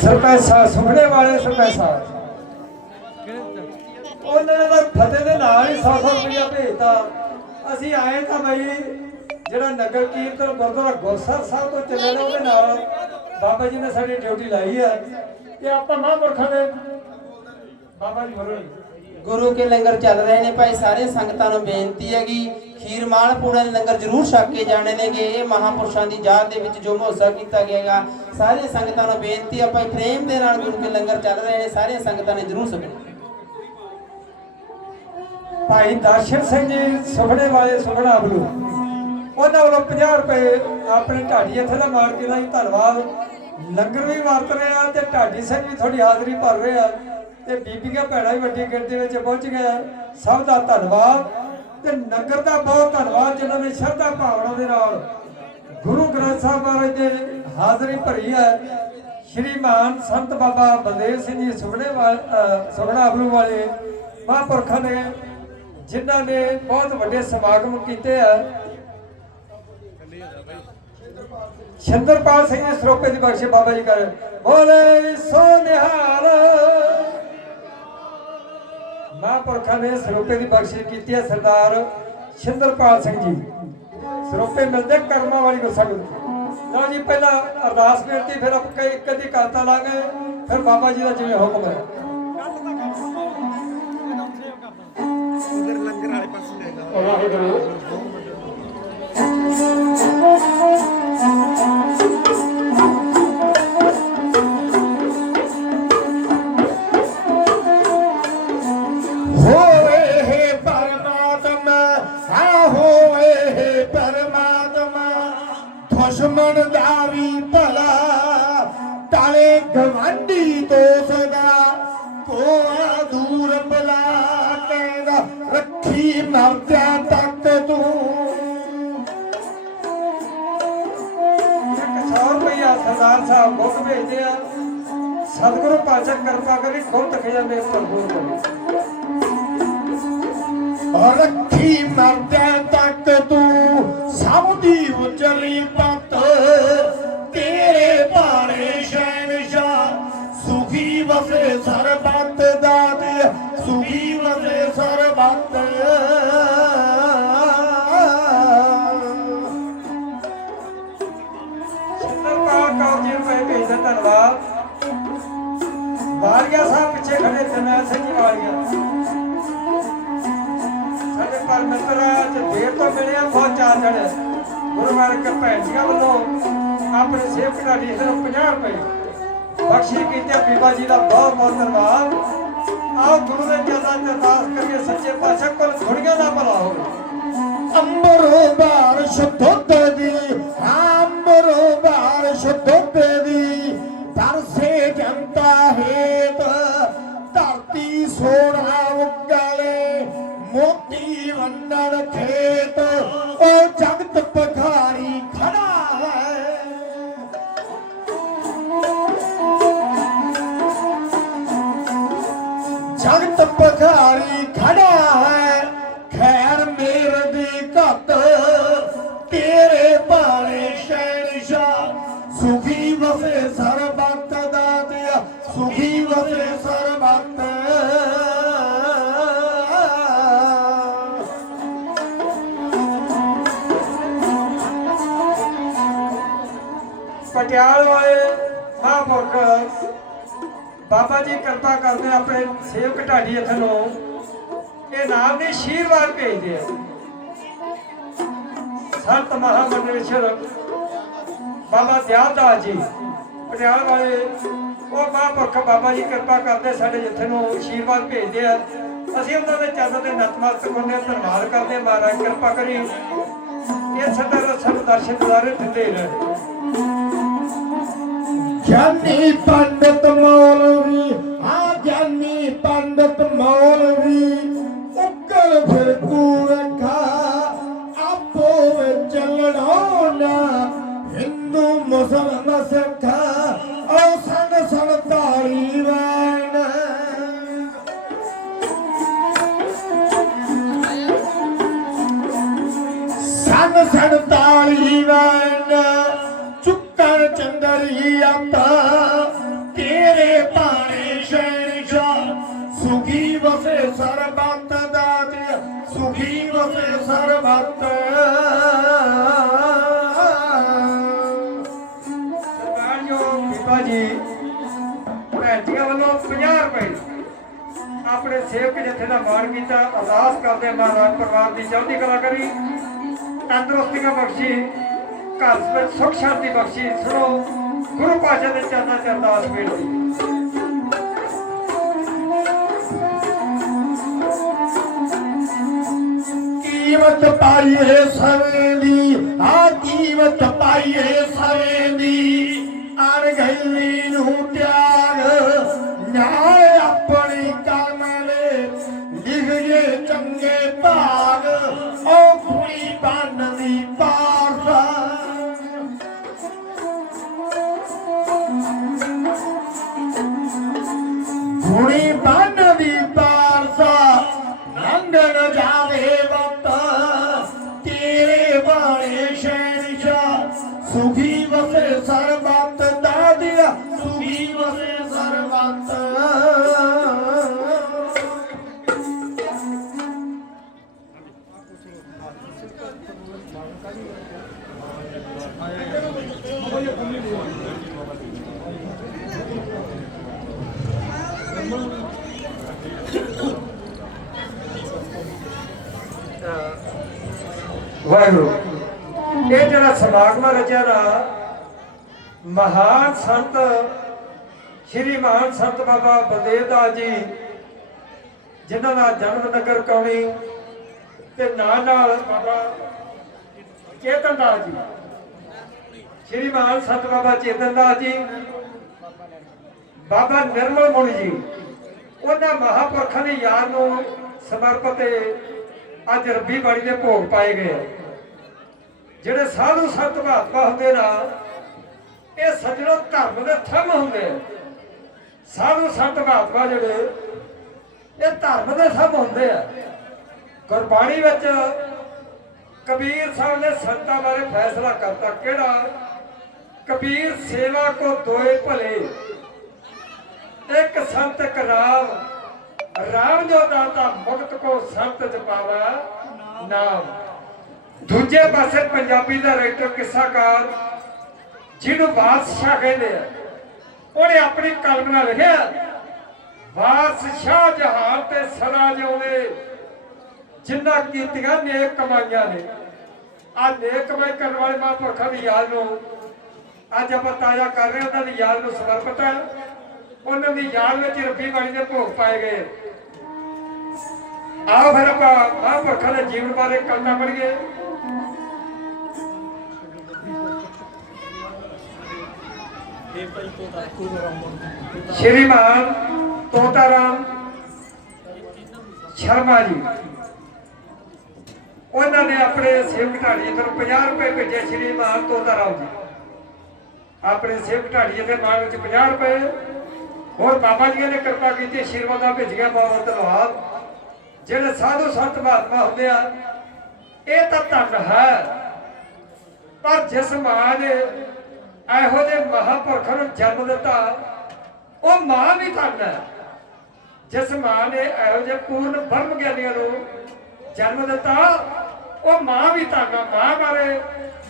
ਸਰਪੈਸਾ, ਸੁਖੜੇ ਵਾਲੇ ਸਰਪੈਸਾ। ਉਹਨਾਂ ਨੇ ਤਾਂ ਫਤਿਹ ਦੇ ਨਾਲ ਹੀ 100 ਰੁਪਇਆ ਭੇਜਤਾ। ਅਸੀਂ ਆਏ ਤਾਂ ਬਈ ਜਿਹੜਾ ਨਗਰ ਕੀਰਤਨ ਗੁਰਦੁਆਰਾ ਗੋਸਰ ਸਾਹਿਬ ਤੋਂ ਚੱਲਣਾ ਉਹਦੇ ਨਾਲ ਬਾਬਾ ਜੀ ਨੇ ਸਾਡੀ ਡਿਊਟੀ ਲਾਈ ਹੈ ਤੇ ਆਪਾਂ ਮਹਾਂਪੁਰਖਾਂ ਦੇ ਬਾਬਾ ਜੀ ਬੋਲੋ ਗੁਰੂ ਕੇ ਲੰਗਰ ਚੱਲ ਰਹੇ ਨੇ ਭਾਈ, ਸਾਰੇ ਸੰਗਤਾਂ ਨੂੰ ਬੇਨਤੀ ਹੈਗੀ ਖੀਰ ਮਾਲ ਦੇ ਲੰਗਰ ਜ਼ਰੂਰ ਛਕ ਕੇ ਜਾਣੇ ਨੇਗੇ। ਇਹ ਮਹਾਪੁਰਸ਼ਾਂ ਦੀ ਯਾਦ ਦੇ ਵਿੱਚ ਜੋ ਮਹੋਤਸਵ ਕੀਤਾ ਗਿਆ ਹੈਗਾ ਸਾਰੇ ਸੰਗਤਾਂ ਨੂੰ ਬੇਨਤੀ ਆਪਾਂ ਪ੍ਰੇਮ ਦੇ ਨਾਲ ਗੁਰੂ ਕੇ ਲੰਗਰ ਚੱਲ ਰਹੇ ਨੇ ਸਾਰੇ ਸੰਗਤਾਂ ਨੇ ਜ਼ਰੂਰ ਛਕਣਾ ਭਾਈ ਦਰਸ਼ਨ ਸਿੰਘ ਜੀ, ਸੁਖੜੇ ਵਾਲੇ ਸੁਖੜਾ ਬਲੂ ਉਹਨਾਂ ਵੱਲੋਂ 50 ਰੁਪਏ ਆਪਣੇ ਢਾਡੀ ਇੱਥੇ ਦਾ ਮਾਰ ਕੇ ਦਾ ਹੀ ਧੰਨਵਾਦ। ਲੰਗਰ ਵੀ ਵਰਤ ਰਹੇ ਆ ਤੇ ਢਾਡੀ ਸਿੰਘ ਵੀ ਤੁਹਾਡੀ ਹਾਜ਼ਰੀ ਭਰ ਰਹੇ ਆ ਤੇ ਬੀਬੀਆਂ ਭੈਣਾਂ ਵੀ ਵੱਡੀ ਗਿਣਤੀ ਵਿੱਚ ਪਹੁੰਚ ਗਏ ਸਭ ਦਾ ਧੰਨਵਾਦ। ਤੇ ਨਗਰ ਦਾ ਬਹੁਤ ਧੰਨਵਾਦ, ਜਿਨ੍ਹਾਂ ਨੇ ਸ਼ਰਧਾ ਭਾਵਨਾ ਦੇ ਨਾਲ ਗੁਰੂ ਗ੍ਰੰਥ ਸਾਹਿਬ ਮਹਾਰਾਜ ਦੇ ਹਾਜ਼ਰੀ ਭਰੀ ਹੈ। ਸ਼੍ਰੀਮਾਨ ਸੰਤ ਬਾਬਾ ਬਲਦੇਵ ਸਿੰਘ ਜੀ ਸੁਖੜੇ ਵਾਲ ਅਬਲੂ ਵਾਲੇ ਮਹਾਂਪੁਰਖਾਂ ਨੇ, ਜਿਨ੍ਹਾਂ ਨੇ ਬਹੁਤ ਵੱਡੇ ਸਮਾਗਮ ਕੀਤੇ ਆ ਸ਼ੰਦਰਪਾਲ ਸਿੰਘ ਦੇ ਸਰੋਪੇ ਦੀ ਬਖਸ਼ੇ ਬਾਬਾ ਜੀ ਕਰ। ਬੋਲੇ ਸੋ ਮਹਾਂਪੁਰਖਾਂ ਨੇ ਸਰੋਪੇ ਦੀ ਬਖਸ਼ਿਸ਼ ਕੀਤੀ ਹੈ ਸਰਦਾਰ ਸ਼ਿੰਦਰਪਾਲ ਸਿੰਘ ਜੀ। ਸਰੋਪੇ ਮਿਲਦੇ ਕਰਮਾਂ ਵਾਲੀ ਗੁਰਸੰਗਤ ਲਓ ਜੀ ਪਹਿਲਾਂ ਅਰਦਾਸ ਬੇਨਤੀ ਫਿਰ ਆਪਾਂ ਕਈ ਇੱਕ ਦੀ ਕਾਤਾ ਲਾਂਗੇ ਫਿਰ ਬਾਬਾ ਜੀ ਦਾ ਜਿਵੇਂ ਹੁਕਮ ਹੈ। ਵਾਹਿਗੁਰੂ। ਗਵਾਂਢੀ ਦੋਸਦਾ ਕੋਆ ਦੂਰ ਬਲਾ ਕਹਿੰਦਾ ਰੱਖੀ ਮਰਦਿਆਂ ਤੱਕ ਤੂੰ। 100 ਰੁਪਇਆ ਸਰਦਾਰ ਸਾਹਿਬ ਬੁੱਕ ਭੇਜਦੇ ਆ। ਸਤਿਗੁਰੂ ਪਾਤਸ਼ਾਹ ਕਿਰਪਾ ਕਰੀ ਖੁਦ ਖਜ਼ਾਨੇ ਉੱਪਰ ਬੋਲ ਕਰੇ ਰੱਖੀ ਮਰਦਿਆਂ ਤੱਕ ਤੂੰ ਸਭ ਦੀ ਉਜਲੀ ਪੱਤ ਤੇਰੇ ਸੁਖੀ ਵਸੇ ਸਰਬੱਤ ਦਾਤੇ ਸੁਖੀ ਵਸੇ ਸਰਬੱਤ। ਧੰਨਵਾਦ। ਵਾਲੀਆ ਸਾਹਿਬ ਪਿੱਛੇ ਖੜੇ ਜਰਨੈਲ ਸਿੰਘ ਵਾਲੀਆ ਸਾਡੇ ਪਰ ਮਿੱਤਰ ਅੱਜ ਦੇਰ ਤੋਂ ਮਿਲਿਆ ਬਹੁਤ ਚਾਰ ਜਣੇ। ਗੁਰੂ ਨਾਨਕ ਭੈਣ ਜੀਆਂ ਵੱਲੋਂ ਆਪਣੇ ਸੇਵਕ ਢਾਡੀ ਨੂੰ 50 ਰੁਪਏ। ਬਖਸ਼ੀ ਕੀਤੇ ਬੀਬਾ ਜੀ ਦਾ ਬਹੁਤ ਬਹੁਤ ਧੰਨਵਾਦ ਆਓ ਗੁਰੂ ਦੇ ਚਰਨਾਂ 'ਚ ਅਰਦਾਸ ਕਰੀਏ ਸੱਚੇ ਪਾਤਸ਼ਾਹ ਕੋਲ ਥੋੜੀਆਂ ਦਾ ਭਲਾ ਹੋਵੇ ਅੰਬਰੋਂ ਬਾਰਿਸ਼ ਦੁੱਧ ਦੀ ਅੰਬਰੋਂ ਬਾਰਿਸ਼ ਦੁੱਧ ਦੀ ਤਰਸੇ ਪਟਿਆਲ ਵਾਲੇ ਮਹਾਂਪੁਰਖ ਬਾਬਾ ਜੀ ਕਿਰਪਾ ਕਰਦੇ ਆਪਣੇ ਸੇਵਕ ਢਾਡੀ ਇੱਥੇ ਨੂੰ। ਇਹ ਨਾਮ ਦੀ ਆਸ਼ੀਰਵਾਦ ਭੇਜਦੇ ਆ। ਸੰਤ ਮਹਾਮੰਡਲੇਸ਼ਵਰ ਬਾਬਾ ਦਿਆਲਦਾਸ ਜੀ, ਪਟਿਆਲ ਵਾਲੇ, ਉਹ ਮਹਾਂਪੁਰਖ ਬਾਬਾ ਜੀ ਕਿਰਪਾ ਕਰਦੇ ਸਾਡੇ ਜਿੱਥੇ ਨੂੰ ਆਸ਼ੀਰਵਾਦ ਭੇਜਦੇ ਆ। ਅਸੀਂ ਉਹਨਾਂ ਦੇ ਚਰਨ ਤੇ ਨਤਮਸਤਕ ਹੁੰਦੇ ਧੰਨਵਾਦ ਕਰਦੇ ਮਹਾਰਾਜ, ਕਿਰਪਾ ਕਰੀ। ਇਹ ਸਦਾ ਸਭ ਦਰਸ਼ਨ ਦੁਆਰੇ ਦਿੰਦੇ ਰਹੇ। Yan ipandot ang ਜੀ ਭੈਣ ਜੀਆਂ ਵੱਲੋਂ 50 ਰੁਪਏ ਆਪਣੇ ਸੇਵਕ ਜਥੇ ਦਾ ਮਾਣ ਕੀਤਾ ਅਰਦਾਸ ਕਰਦੇ ਹਾਂ ਮਹਾਰਾਜ ਪਰਿਵਾਰ ਦੀ ਚੜ੍ਹਦੀ ਕਲਾ ਕਰੀ। ਤੰਦਰੁਸਤੀਆਂ ਬਖਸ਼ੀ ਘਰ ਵਿੱਚ ਸੁਖ ਸ਼ਾਂਤੀ ਬਖਸ਼ੀ। ਸੁਣੋ ਗੁਰੂ ਪਾਸ਼ਾ ਦੇ ਚਰਨਾਂ 'ਚ ਅਰਦਾਸ ਬੇਨਤੀ ਕੀਮਤ ਪਾਈਏ ਸਵੇ ਦੀ ਚੰਗੇ ਭਾਗ ਉਹ ਕੁੜੀ ਬਨ ਵਾਹਿਗੁਰੂ। ਇਹ ਜਿਹੜਾ ਸਮਾਗਮ ਰਚਿਆ ਨਾ ਮਹਾਨ ਸੰਤ, ਸ਼੍ਰੀ ਮਹਾਨ ਸੰਤ ਬਾਬਾ ਬਲਦੇਵ ਦਾਸ ਜੀ, ਜਿਨ੍ਹਾਂ ਦਾ ਜਨਮ ਨਗਰ ਕੌਣੀ ਤੇ ਨਾਲ ਨਾਲ ਬਾਬਾ ਚੇਤਨ ਦਾਸ ਜੀ। ਸ਼੍ਰੀ ਮਾਨ ਸੰਤ ਬਾਬਾ ਚੇਤਨ ਦਾਸ ਜੀ, ਬਾਬਾ ਨਿਰਮਲ ਮੁਨੀ ਜੀ, ਉਹਨਾਂ ਮਹਾਪੁਰਖਾਂ ਦੀ ਯਾਦ ਨੂੰ ਸਮਰਪਿਤ ਅੱਜ ਰੱਬੀ ਬਾਣੀ ਦੇ ਭੋਗ ਪਾਏ ਗਏ ਜਿਹੜੇ ਸਾਧੂ ਸੰਤ ਮਹਾਤਮਾ ਹੁੰਦੇ ਨਾ, ਇਹ ਸੱਜਣੋ ਧਰਮ ਦੇ ਥੰਮ ਹੁੰਦੇ ਆ। ਸਾਧੂ ਸੰਤ ਮਹਾਤਮਾ ਜਿਹੜੇ, ਇਹ ਧਰਮ ਦੇ ਥੰਮ ਹੁੰਦੇ ਆ। ਗੁਰਬਾਣੀ ਵਿੱਚ ਕਬੀਰ ਸਾਹਿਬ ਨੇ ਸੰਤਾਂ ਬਾਰੇ ਫੈਸਲਾ ਕਰਤਾ, ਕਿਹੜਾ? ਕਬੀਰ ਸੇਵਾ ਕੋ ਦੋਏ ਭਲੇ। ਇੱਕ ਸੰਤ ਇੱਕ ਰਾਮ। ਜੋ ਦਾਤਾ ਮੁਕਤ ਕੋ ਸੰਤ ਜਪਾਵਾ ਨਾਮ। ਦੂਜੇ ਪਾਸੇ ਪੰਜਾਬੀ ਦਾ ਰਾਈਟਰ ਕਿੱਸਾਕਾਰ ਜਿਹਨੂੰ ਬਾਦਸ਼ਾਹ ਕਹਿੰਦੇ ਆ। ਉਹਨੇ ਆਪਣੀ ਕਲਮ ਨਾਲ ਲਿਖਿਆ ਬਾਦਸ਼ਾਹ ਜਹਾਨ ਤੇ ਸਦਾ ਜਿਉਂਦੇ। ਜਿੰਨਾ ਕੀਤੀਆਂ ਨੇਕ ਕਮਾਈਆਂ ਨੇ। ਆ ਨੇਕ ਕਮਾਈ ਕਰਨ ਵਾਲੇ ਮਹਾਂਪੁਰਖਾਂ ਦੀ ਯਾਦ ਨੂੰ ਅੱਜ ਆਪਾਂ ਤਾਜ਼ਾ ਕਰ ਰਹੇ ਉਹਨਾਂ ਦੀ ਯਾਦ ਨੂੰ ਸਮਰਪਿਤ ਹੈ। ਉਹਨਾਂ ਦੀ ਯਾਦ ਵਿੱਚ ਰੱਬੀ ਬਾਣੀ ਦੇ ਭੋਗ ਪਾਏ ਗਏ। ਆਓ ਫਿਰ ਆਪਾਂ ਮਹਾਂਪੁਰਖਾਂ ਦੇ ਜੀਵਨ ਬਾਰੇ ਕਲਮਾ ਪੜ੍ਹੀਏ। ਸ਼੍ਰੀਮਾਨ ਤੋਤਾਰਾਮ ਸ਼ਰਮਾ ਜੀ। ਉਹਨਾਂ ਨੇ ਆਪਣੇ ਸੇਵਕ ਢਾੜੀ ਤੋਂ 50 ਰੁਪਏ ਭੇਜੇ ਸ਼੍ਰੀਮਾਨ ਤੋਤਾਰਾਮ ਜੀ। ਆਪਣੇ ਸੇਵਕ ਢਾੜੀ ਦੇ ਮਾਲ ਵਿੱਚ 50 ਰੁਪਏ। ਹੋਰ ਬਾਬਾ ਜੀ ਨੇ ਕਿਰਪਾ ਕੀਤੀ ਆਸ਼ੀਰਵਾਦਾਂ ਭੇਜੀਆਂ ਬਹੁਤ ਧੰਨਵਾਦ। ਜਿਹੜੇ ਸਾਧੂ ਸੰਤ ਮਹਾਤਮਾ ਹੁੰਦੇ ਆ, ਇਹ ਤਾਂ ਧੰਨ ਹੈ। ਪਰ ਜਿਸ ਮਾਂ ਨੇ ਇਹੋ ਜਿਹੇ ਮਹਾਪੁਰਖਾਂ ਨੂੰ ਜਨਮ ਦਿੱਤਾ, ਉਹ ਮਾਂ ਵੀ ਧਨ ਹੈ। ਜਿਸ ਮਾਂ ਨੇ ਇਹੋ ਜਿਹੇ ਪੂਰਨ ਬ੍ਰਹਮ ਗਿਆਨੀਆਂ ਨੂੰ ਜਨਮ ਦਿੱਤਾ, ਉਹ ਮਾਂ ਵੀ ਧਨ ਹੈ ਮਾਂ ਬਾਰੇ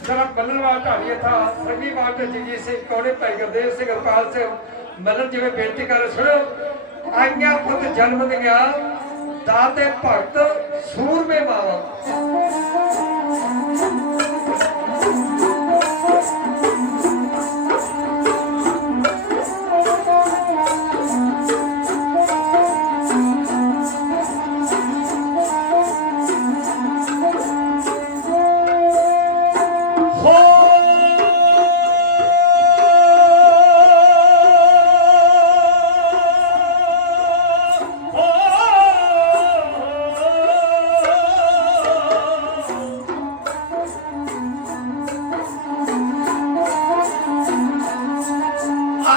ਜਰਾ ਬੱਲਨਵਾਲ ਢਾਲੀਏ ਥਾ ਸੰਗੀ ਮਾਟ ਜੀ ਸਿੰਘ, ਕੋੜੇ ਭਾਈ ਗੁਰਦੇਵ ਸਿੰਘ ਹਰਪਾਲ ਸਿੰਘ ਮਲਨ ਜਿਵੇਂ ਬੇਨਤੀ ਕਰ ਸੁਣੋ ਆਈਆਂ ਪੁੱਤ ਜਨਮ ਦੀਆਂ, ਦਾਤੇ ਭਗਤ ਸੂਰਮੇ ਮਾਵਾ।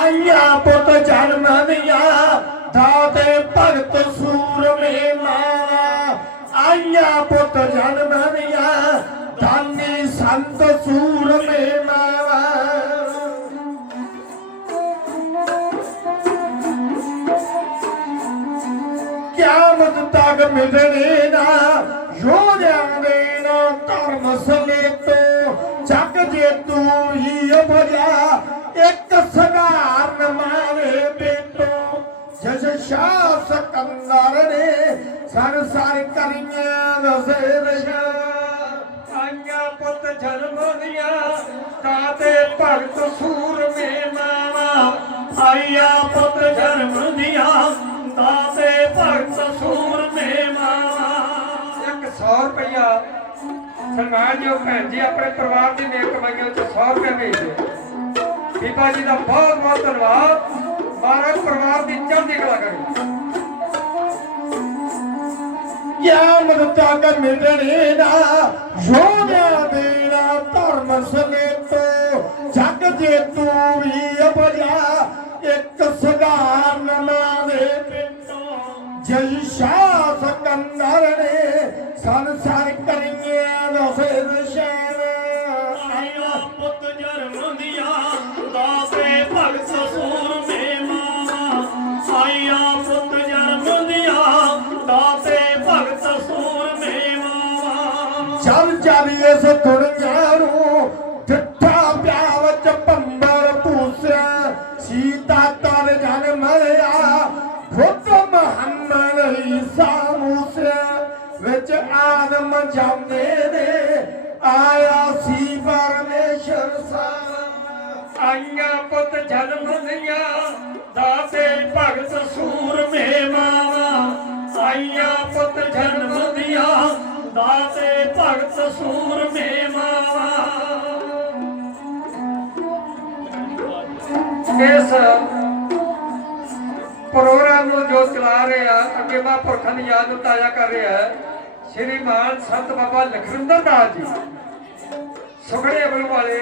ਆਇਆ ਪੁੱਤ ਜਨਮ ਲਿਆ ਦਾਤੇ ਭਗਤ ਸੂਰਮੇ ਮਾਵਾ ਆਇਆ ਪੁੱਤ ਜਨਮ ਲਿਆ ਦਾਨੀ ਸੰਤ ਸੂਰਮੇ ਮਾਵਾ ਕਿਆਮਤ ਤੱਕ ਮਿਲਣੇ ਨਾ, ਯੋਧਿਆਂ ਦੇ ਨਾ ਧਰਮ ਸਲੇ ਤੋਂ ਜਗ ਜੇ ਤੂੰ ਹੀ ਉਭਰਿਆ ਇੱਕ ਸਗਾ ਸ਼ਾਹ ਸਕੰਦਰ ਨੇ ਸੰਸਾਰ ਕਰੀਆਂ ਵਜ਼ੀਰ ਆਈਆਂ ਪੁੱਤ ਜਨਮ ਦੀਆਂ ਦਾਤੇ ਭਗਤ ਸੂਰਮੇ ਮਾਵਾ ਆਇਆ ਪੁੱਤ ਜਨਮ ਦੀਆਂ ਦਾਤੇ ਭਗਤ ਸੂਰਮੇ ਮਾਵਾ 100 ਰੁਪਇਆ ਸਨਮਾਨ ਭੈਣ ਜੀ, ਆਪਣੇ ਪਰਿਵਾਰ ਦੀ ਨੇਕ ਕਮਾਈਆਂ ਵਿੱਚ 100 ਰੁਪਏ ਭੇਜਦੇ ਬੀਬਾ ਜੀ ਦਾ ਬਹੁਤ ਬਹੁਤ ਧੰਨਵਾਦ। ਮਹਾਰਾਜ ਪਰਿਵਾਰ ਦੀ ਚੜ੍ਹਦੀ ਕਲਾ ਕਰੇ ਗਿਆਨ ਤੱਕ ਮਿਲਣੇ ਦਾ ਯੋਧਿਆਂ ਦੇ ਨਾ ਧਰਮ ਸਮੇਤੋ ਜਗ ਜੇ ਤੂੰ ਵੀ ਅਭਰਿਆ ਆਇਆ ਸੀ ਪਰਮੇਸ਼ਰ ਸਾ ਆਈਆਂ ਪੁੱਤ ਜਨਮ ਦੀਆਂ, ਦਾਤੇ ਭਗਤ ਸੂਰਮੇ ਮਾਵਾ ਆਈਆਂ ਪੁੱਤ ਜਨਮ ਦੀਆਂ, ਦਾਤੇ ਭਗਤ ਸੂਰਮੇ ਮਾਵਾ ਇਸ ਪ੍ਰੋਗਰਾਮ ਨੂੰ ਜੋ ਚਲਾ ਰਿਹਾ ਅੱਗੇ ਅੱਗੇ ਮਹਾਂਪੁਰਖਾਂ ਦੀ ਯਾਦ ਨੂੰ ਤਾਜ਼ਾ ਕਰ ਰਿਹਾ ਹੈ। ਸ਼੍ਰੀ ਮਾਨ ਸੰਤ ਬਾਬਾ ਲਖਵਿੰਦਰ ਦਾਸ ਜੀ, ਸੁਖੜੇ ਅਮਲ ਵਾਲੇ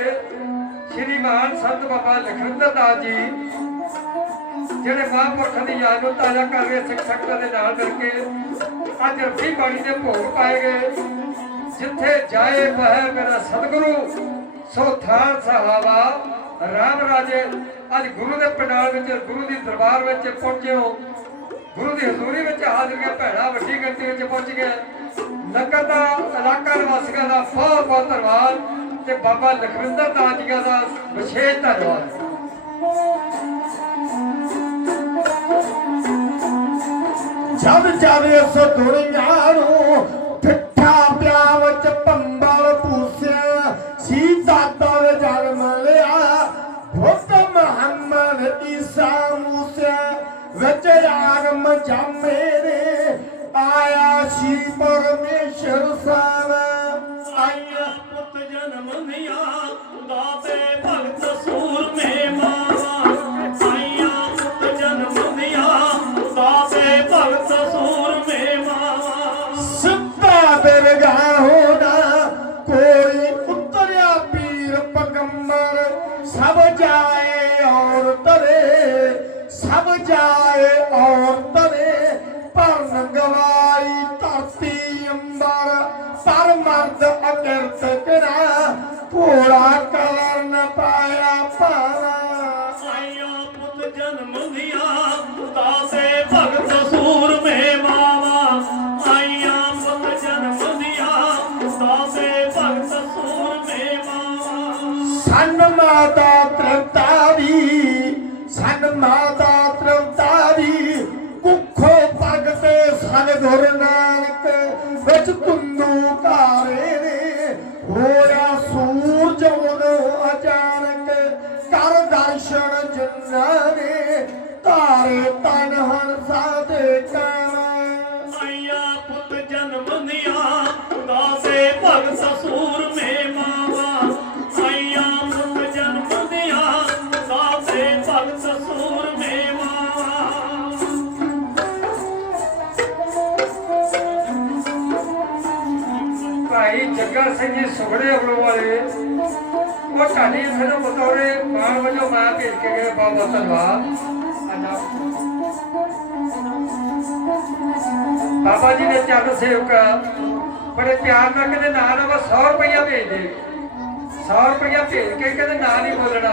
ਸ਼੍ਰੀ ਮਾਨ ਸੰਤ ਬਾਬਾ ਲਖਵਿੰਦਰ ਦਾਸ ਜੀ, ਜਿਹੜੇ ਮਹਾਂਪੁਰਖਾਂ ਦੀ ਯਾਦ ਨੂੰ ਤਾਜ਼ਾ ਕਰ ਰਹੇ ਸਿੱਖ ਸੰਗਤਾਂ ਦੇ ਨਾਲ ਮਿਲ ਕੇ ਅੱਜ ਰੱਬੀ ਬਾਣੀ ਦੇ ਭੋਗ ਪਾਏ ਗਏ। ਜਿੱਥੇ ਜਾਏ ਬਹਿ ਮੇਰਾ ਸਤਿਗੁਰੂ, ਸੋ ਥਾਨ ਸਹਾਵਾ, ਰਾਮ ਰਾਜੇ, ਅੱਜ ਗੁਰੂ ਦੇ ਪੰਡਾਲ ਵਿੱਚ, ਗੁਰੂ ਦੀ ਦਰਬਾਰ ਵਿੱਚ ਪਹੁੰਚੇ ਹੋ। ਗੁਰੂ ਦੀ ਹਜ਼ੂਰੀ ਵਿੱਚ ਹਾਜ਼ਰੀਆਂ ਭੈਣਾਂ ਵੱਡੀ ਗਿਣਤੀ ਵਿੱਚ ਪਹੁੰਚ ਗਏ ਨਗਰ ਦਾ, ਇਲਾਕਾ ਨਿਵਾਸੀਆਂ ਦਾ ਬਹੁਤ ਬਹੁਤ ਧੰਨਵਾਦ ਤੇ ਬਾਬਾ ਲਖਵਿੰਦਰ ਦਾਸ ਜੀ ਦਾ ਵਿਸ਼ੇਸ਼ ਧੰਨਵਾਦ। ਜਦ ਜਦ ਇਸ ਦੁਨੀਆ ਨੂੰ ਭੋਲਾ ਜਿਨ੍ਹਾਂ ਨੇ ਧਾਰੇ ਤਨ ਹੰਸਾ ਦੇ ਕਾਵਾ ਆਇਆ ਪੁੱਤ ਜਨਮ ਦੀਆਂ ਦਾਸੇ ਭਗਤ ਮਾਵਾ ਆਇਆ ਪੁੱਤ ਜਨਮ ਦੀਆਂ ਦਾਸੇ ਭਗਤ ਸੂਰਮੇ ਮਾਵਾ ਭਾਈ ਜੱਗਾ ਸਿੰਘ ਜੀ ਸੁਖੜੇ ਅਗਲੋ ਵਾਲੇ ਉਹ ਢਾਡੀ ਇੱਥੇ ਨੂੰ ਬਤੌਰੇ ਮਾਣ ਵਜੋਂ ਮਾਂ ਭੇਜ ਕੇ ਗਏ ਬਹੁਤ ਬਹੁਤ ਧੰਨਵਾਦ ਬਾਬਾ ਜੀ ਦੇ ਚਰਨ ਸੇਵਕ, ਬੜੇ ਪਿਆਰ ਨਾਲ ਕਹਿੰਦੇ, ਨਾਂ ਨਾ 100 ਰੁਪਇਆ ਭੇਜ ਦੇ। 100 ਰੁਪਇਆ ਭੇਜ ਕੇ ਕਹਿੰਦੇ, ਨਾਂ ਨਹੀਂ ਬੋਲਣਾ।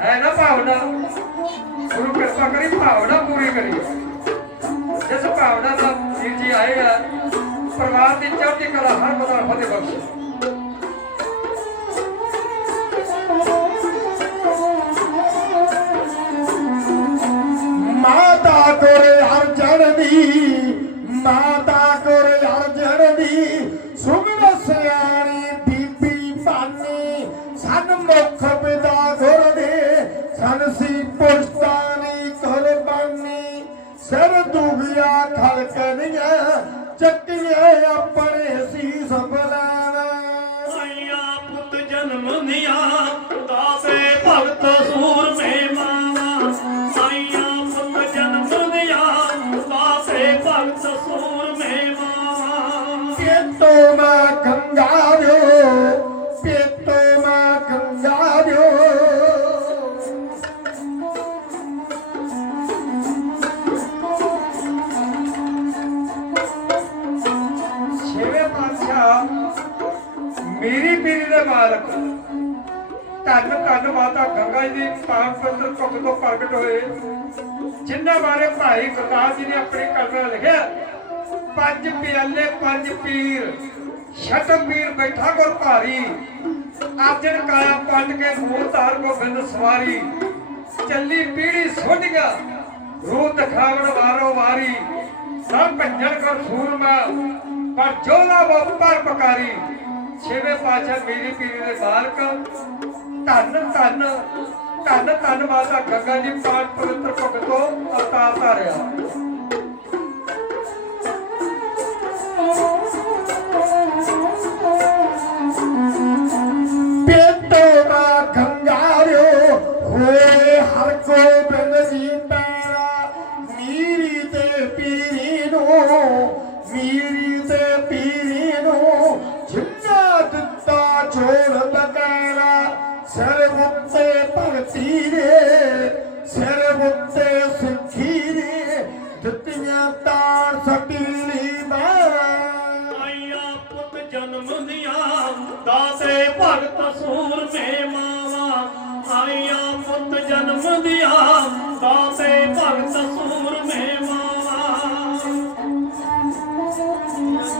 ਹੈ ਨਾ ਭਾਵਨਾ। ਗੁਰੂ ਕਿਰਪਾ ਕਰੀ, ਭਾਵਨਾ ਪੂਰੀ ਕਰੀ। ਜਿਸ ਭਾਵਨਾ ਦਾ ਵੀਰ ਜੀ ਆਏ ਆ, ਪਰਿਵਾਰ ਦੀ ਚੜ੍ਹਦੀ ਕਲਾ ਹਰ ਬਦਲ ਫਤਿਹ ਬਖਸ਼। ਮਾਤਾ ਕੋਰ ਅਰਜਣ ਦੀ, ਮਾਤਾ ਕੋਰ ਅਰਜਣ ਦੀ। ਸੁਮਨ ਸਿਆਣੀ ਬੀਬੀ ਬਾਨੀ ਸਨ ਮੁਖ ਪਿਤਾ ਗੁਰ ਦੇ, ਸਨ ਸੀ ਪੁਸ਼ਤਾਨੀ ਕੁਰਬਾਨੀ ਸਿਰ ਦੁਗਿਆ ਖਲਕਨੀਆਂ ਚੱਕੀਆਂ ਆਪਾਂ ਧੰਨ ਧੰਨ ਮਾਤਾ ਗੰਗਾ ਜੀ ਦੀ ਪਾਵਨ ਪਵਿੱਤਰ ਭੁੱਖ ਤੋਂ ਪ੍ਰਗਟ ਹੋਏ। ਜਿਨ੍ਹਾਂ ਬਾਰੇ ਭਾਈ ਗੁਰਦਾਸ ਜੀ ਨੇ ਆਪਣੀ ਕਲਮਾ ਲਿਖਿਆ ਪੰਜ ਪਿਆਲੇ, ਪੰਜ ਪੀਰ ਛਟਮ ਪੀਰ ਬੈਠਾ ਗੁਰ ਭਾਰੀ, ਆਜਣ ਕਾਇਆ ਪੰਡ ਕੇ ਮੂਲ ਧਾਰ ਗੋਬਿੰਦ ਸਵਾਰੀ, ਚੱਲੀ ਪੀੜੀ ਸੁੱਝ ਗਿਆ, ਰੂਹ ਦਿਖਾਵਣ ਵਾਰੋ ਵਾਰੀ, ਸਭ ਭੰਜਨ ਕਰ ਸੂਰਮਾ ਪਰ ਜੋਲਾ ਵੋ ਪਰ ਪਕਾਰੀ, ਛੇਵੇਂ ਪਾਤਸ਼ਾਹ ਮੇਰੀ ਪੀੜੀ ਦੇ ਬਾਲਕ ਧੰਨ ਧੰਨ ਧੰਨ ਧੰਨ ਮਾਤਾ ਗੰਗਾ ਜੀ ਪਾਠ ਪਵਿੱਤਰ ਭਗਤ ਤੋਂ ਅਵਤਾਰ ਧਾਰਿਆ।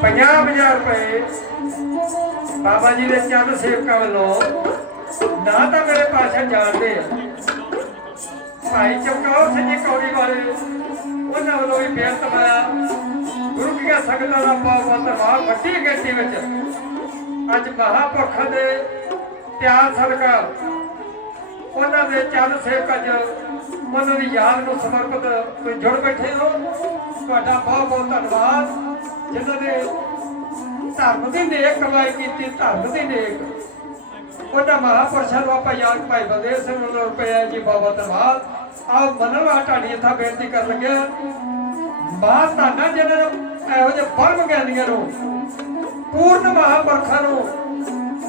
50000 ਰੁਪਏ। ਬਾਬਾ ਜੀ ਦੇ ਚੰਦ ਸੇਵਕਾਂ ਵੱਲੋਂ ਨਾ ਤਾਂ ਮੇਰੇ ਪਾਸ਼ਾ ਜਾਣਦੇ ਆ। ਭਾਈ ਚਮਕੌਰ ਸਿੰਘ ਜੀ ਕੌੜੀ ਵਾਲੇ ਉਹਨਾਂ ਵੱਲੋਂ ਵੀ ਬੇਨਤ ਮਾਇਆ ਗੁਰੂ ਕੀਆਂ ਸੰਗਤਾਂ ਦਾ ਬਹੁਤ ਧੰਨਵਾਦ ਵੱਡੀ ਗਿਣਤੀ ਵਿੱਚ। ਅੱਜ ਮਹਾਂਪੁਰਖਾਂ ਦੇ ਪਿਆਰ ਸਦਕਾ ਉਹਨਾਂ ਦੇ ਚੰਦ ਸੇਵਕ ਅੱਜ ਉਹਨਾਂ ਦੀ ਯਾਦ ਨੂੰ ਸਮਰਪਿਤ ਤੁਸੀਂ ਜੁੜ ਬੈਠੇ ਹੋ ਤੁਹਾਡਾ ਬਹੁਤ ਬਹੁਤ ਧੰਨਵਾਦ। ਜਿਨ੍ਹਾਂ ਨੇ ਧਰਮ ਦੀ ਨੇਕ ਕਮਾਈ ਕੀਤੀ, ਧਰਮ ਦੀ ਨੇਕ। ਉਹਨਾਂ ਮਹਾਪੁਰਸ਼ਾਂ ਨੂੰ ਆਪਾਂ ਯਾਦ ਭਾਈ ਬਲਦੇਵ ਸਿੰਘ ਨੂੰ ਰੁਪਏ ਜੀ ਬਾਬਾ ਧੰਨਵਾਦ। ਆਓ ਮਨਵਾ ਢਾਡੀ ਇੱਥਾ ਬੇਨਤੀ ਕਰਨ ਲੱਗਿਆ। ਮਾਂ ਧਾਨਾ ਜਿਹਨਾਂ ਨੂੰ ਇਹੋ ਜਿਹੇ ਪਰਮ ਗਿਆਨੀਆਂ ਨੂੰ, ਪੂਰਨ ਮਹਾਪੁਰਖਾਂ ਨੂੰ,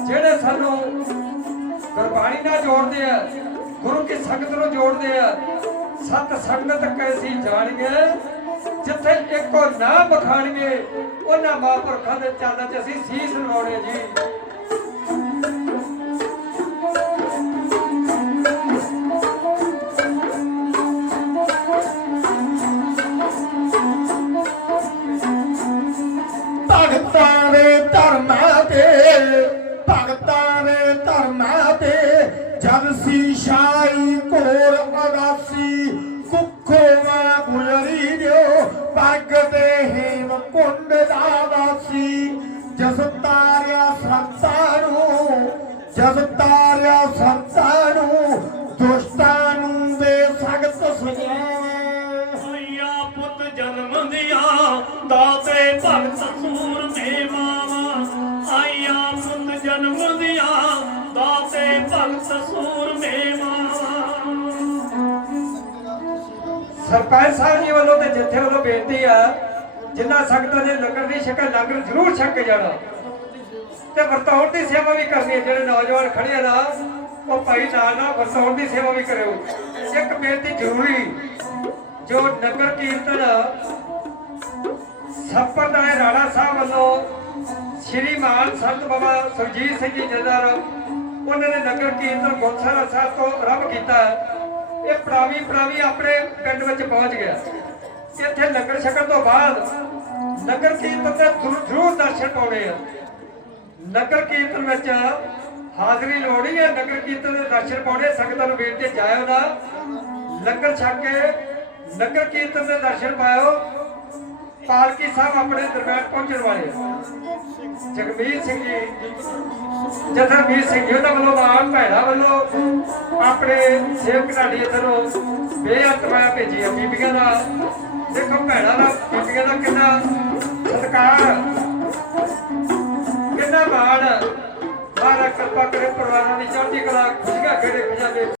ਜਿਹੜੇ ਸਾਨੂੰ ਗੁਰਬਾਣੀ ਨਾਲ ਜੋੜਦੇ ਆ। ਗੁਰੂ ਕੀ ਸੰਗਤ ਨੂੰ ਜੋੜਦੇ ਆ। ਸਤ ਸੰਗਤ ਕੈਸੀ ਜਾਣਗੇ। ਜਿੱਥੇ ਇੱਕੋ ਨਾਮ ਬਖਾਣਗੇ, ਉਹਨਾਂ ਮਹਾਂਪੁਰਖਾਂ ਦੇ ਚਰਨਾਂ 'ਚ ਅਸੀਂ ਸੀਸ ਨਵਾਉਣੇ ਜੀ। ਸਰਪੰਚ ਸਾਹਿਬ ਜੀ ਵੱਲੋਂ ਤੇ ਜੱਥੇ ਵੱਲੋਂ ਬੇਨਤੀ ਆ, ਜਿੰਨਾ ਸੰਗਤਾਂ ਦੇ ਲੰਗਰ ਦੀ ਸ਼ਕਲ ਲੰਗਰ ਜ਼ਰੂਰ ਛਕ ਕੇ ਜਾਣਾ। ਤੇ ਵਰਤਾਉਣ ਦੀ ਸੇਵਾ ਵੀ ਕਰਨੀ ਹੈ ਜਿਹੜੇ ਨੌਜਵਾਨ ਖੜੇ ਆ ਨਾ, ਉਹ ਭਾਈ ਨਾਲ ਨਾਲ ਵਰਤਾਉਣ ਦੀ ਸੇਵਾ ਵੀ ਕਰਿਓ। ਇੱਕ ਬੇਨਤੀ ਜ਼ਰੂਰੀ, ਜੋ ਨਗਰ ਕੀਰਤਨ ਸੰਪਰਦਾਇ ਰਾਣਾ ਸਾਹਿਬ ਵੱਲੋਂ ਸ਼੍ਰੀ ਮਾਨ ਸੰਤ ਬਾਬਾ ਸੁਰਜੀਤ ਸਿੰਘ ਜੀ ਜਥੇਦਾਰ ਉਹਨਾਂ ਨੇ ਨਗਰ ਕੀਰਤਨ ਗੋਸਲਾ ਸਾਹਿਬ ਤੋਂ ਆਰੰਭ ਕੀਤਾ। ਇਹ ਪ੍ਰਾਵੀ ਪ੍ਰਾਵੀ ਆਪਣੇ ਪਿੰਡ ਵਿੱਚ ਪਹੁੰਚ ਗਿਆ। ਇੱਥੇ ਲੰਗਰ ਛਕਣ ਤੋਂ ਬਾਅਦ ਨਗਰ ਕੀਰਤਨ ਦੇ ਜ਼ਰੂਰ- ਦਰਸ਼ਨ ਪਾਉਣੇ ਆ। ਨਗਰ ਕੀਰਤਨ ਵਿੱਚ ਹਾਜ਼ਰੀ ਲੋੜੀ ਹੈ ਨਗਰ ਕੀਰਤਨ ਦੇ ਦਰਸ਼ਨ ਪਾਉਣੇ, ਸੰਗਤਾਂ ਨੂੰ ਬੇਨਤੀ ਜਾਇਓ ਨਾ। ਲੰਗਰ ਛਕ ਕੇ ਨਗਰ ਕੀਰਤਨ ਦੇ ਦਰਸ਼ਨ ਪਾਇਓ। ਪਾਲਕੀ ਸਾਹਿਬ ਆਪਣੇ ਦਰਬਾਰ ਪਹੁੰਚਣ ਵਾਲੇ ਆ। ਸਿੰਘ ਜੀ ਜਥਰਵੀਰ ਸਿੰਘ ਜੀ ਉਹਨਾਂ ਵੱਲੋਂ ਮਾਨ ਭੈੜਾ ਵੱਲੋਂ ਆਪਣੇ ਸੇਵਕ ਢਾਡੀ ਇੱਧਰੋਂ ਬੇਅੰਤ ਮੈਂ ਭੇਜੀ ਬੀਬੀਆਂ ਦਾ ਦੇਖੋ ਭੈੜਾ ਦਾ, ਬੀਬੀਆਂ ਦਾ ਕਿੰਨਾ ਸਤਿਕਾਰ, ਕਿੰਨਾ ਮਾਣ ਮਹਾਰਾਜ ਕਿਰਪਾ ਕਰੇ ਪਰਿਵਾਰਾਂ ਦੀ ਚੜ੍ਹਦੀ ਕਲਾ, ਖੁਸ਼ੀਆਂ ਖੇੜੇ ਖਜ਼ਾਨੇ